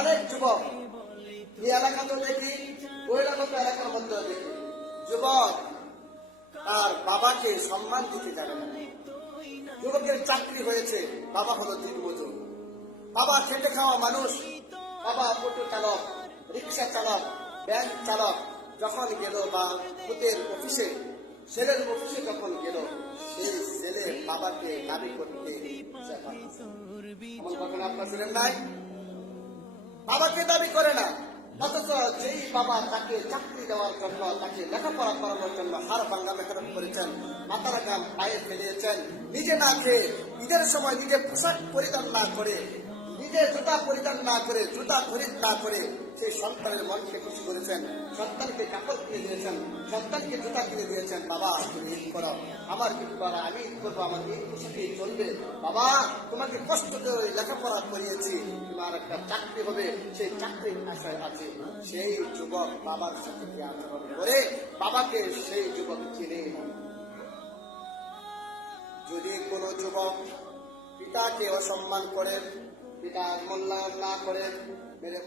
অনেক যুবক এই এলাকাতে দেখি, বহিরাগত এলাকার মধ্যে দেখি, যুবক তার বাবাকে সম্মান দিতে জানে না। যুবকের চাকরি হয়েছে, বাবা হলো দিনমজুর, বাবা খেটে খাওয়া মানুষ, বাবা অটো চালক, রিক্সা চালক, ব্যাংক চালক। যখন গেল বা পুতের অফিসে, ছেলের অফিসে যখন গেল, সেই ছেলে বাবাকে দাবি করতে এমন ঘটনা আপনার ছিলেন নাই? বাবাকে দাবি করে না, অথচ যেই বাবা তাকে চাকরি দেওয়ার জন্য, তাকে লেখাপড়া করানোর জন্য হার ভাঙ্গা মেহনত করেছেন, মাথার গাম পায়ে ফেলিয়েছেন, নিজে না খেয়ে, ঈদের সময় নিজে পোশাক পরিধান না করে, নিজে জুতা পরিধান না করে, জুতা খরিদ না করে সেই সন্তানের মনকে খুশি করেছেন, সন্তানকে কাপড় কিনে দিয়েছেন, সন্তানকে জুতা কিনে দিয়েছেন। বাবা তুমি ঈদ করো, আমার ঈদ করা, আমি ঈদ করবো, আমার এই পোশাকে চলবে। বাবা তোমাকে কষ্ট করে লেখাপড়া করিয়েছি, তোমার একটা চাকরি হবে, সেই চাকরির আশায় আছে। সেই যুবক বাবার সাথে কি আচরণ করে, বাবাকে সেই যুবক চিনে। যদি কোনো যুবক পিতাকে অসম্মান করে, পিতার মূল্যায়ন না করে, মেরে